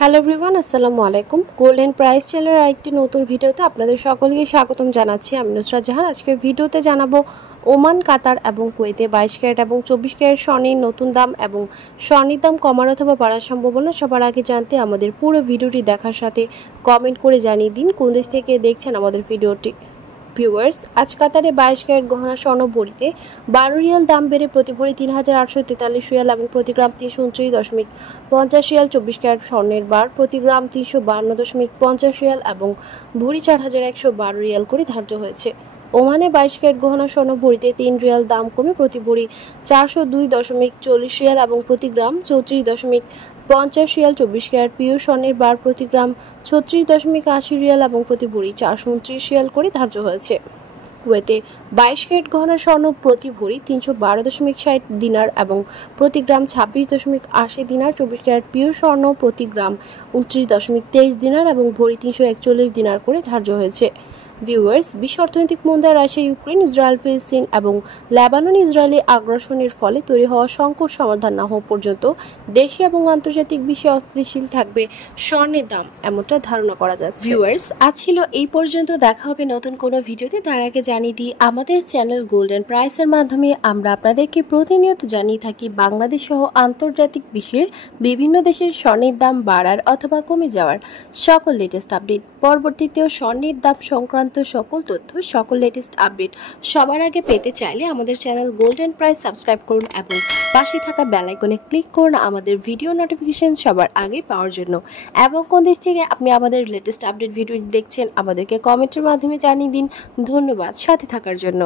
Hello everyone, আসসালামু আলাইকুম। Golden price চ্যানেলের আরেকটি নতুন ভিডিওতে আপনাদের সকলকে স্বাগতম জানাচ্ছি। আমি নুসরাত জাহান। আজকের ভিডিওতে জানাবো ওমান, কাতার এবং কুয়েতে 22 ক্যারেট এবং 24 ক্যারেট স্বর্ণের নতুন দাম এবং স্বর্ণের দাম কমার অথবা বাড়ার সম্ভাবনা। সবার আগে জানতে আমাদের পুরো ভিডিওটি দেখার সাথে কমেন্ট করে জানিয়ে দিন কোন দেশ থেকে দেখছেন আমাদের ভিডিওটি। ভিউয়ার্স, আজ কাতারে 22 ক্যারেট গহনা স্বর্ণ ভরিতে 12 রিয়াল দাম বেড়ে প্রতি ভরি 3843 রিয়াল এবং প্রতি গ্রাম 329.50 রিয়াল। 24 ক্যারেট স্বর্ণের বার প্রতি গ্রাম 352.50 রিয়াল এবং ভরি 4112 রিয়াল করে ধার্য হয়েছে। ওমানে 22 ক্যারেট গহনা স্বর্ণ ভরিতে 3 রিয়াল দাম কমে প্রতি ভরি 402.40 রিয়াল এবং প্রতি গ্রাম 34.50 রিয়াল। 24 ক্যারেট পিওর স্বর্ণের বার প্রতি গ্রাম 36.80 রিয়াল এবং প্রতি ভরি 429 রিয়াল করে ধার্য হয়েছে। কুয়েতে 22 ক্যারেট গহনা স্বর্ণ প্রতি ভরি 312.60 দিনার এবং প্রতি গ্রাম 26.80 দিনার। 24 ক্যারেট পিওর স্বর্ণ প্রতি গ্রাম 29.23 দিনার এবং ভরি 341 দিনার করে ধার্য হয়েছে। ভিউয়ার্স, বিশ্ব অর্থনৈতিক মন্দা, রাশিয়া, ইউক্রেন, ইসরায়েল, ফিলিস্তিন এবং লেবানন ইসরায়েলি আগ্রাসনের ফলে তৈরি হওয়া সংকট সমাধান না হওয়া পর্যন্ত দেশীয় এবং আন্তর্জাতিক বিশ্বে অস্থিতিশীল থাকবে স্বর্ণের দাম, এমনটা ধারণা করা যাচ্ছে। ভিউয়ার্স, আজ ছিল এই পর্যন্ত। দেখা হবে নতুন কোনো ভিডিওতে। তার আগে জানিয়ে দিই, আমাদের চ্যানেল গোল্ডেন প্রাইসের মাধ্যমে আমরা আপনাদেরকে প্রতিনিয়ত জানিয়ে থাকি বাংলাদেশ সহ আন্তর্জাতিক বিশ্বের বিভিন্ন দেশের স্বর্ণের দাম বাড়ার অথবা কমে যাওয়ার সকল লেটেস্ট আপডেট। পরবর্তীতেও স্বর্ণের দাম সংক্রান্ত সকল তথ্য, সকল লেটেস্ট আপডেট সবার আগে পেতে চাইলে আমাদের চ্যানেল গোল্ডেন প্রাইস সাবস্ক্রাইব করুন এবং পাশে থাকা বেল আইকনে ক্লিক করুন আমাদের ভিডিও নোটিফিকেশন সবার আগে পাওয়ার জন্য। এবং কোন দেশ থেকে আপনি আমাদের লেটেস্ট আপডেট ভিডিও দেখছেন আমাদেরকে কমেন্টের মাধ্যমে জানিয়ে দিন। ধন্যবাদ সাথে থাকার জন্য।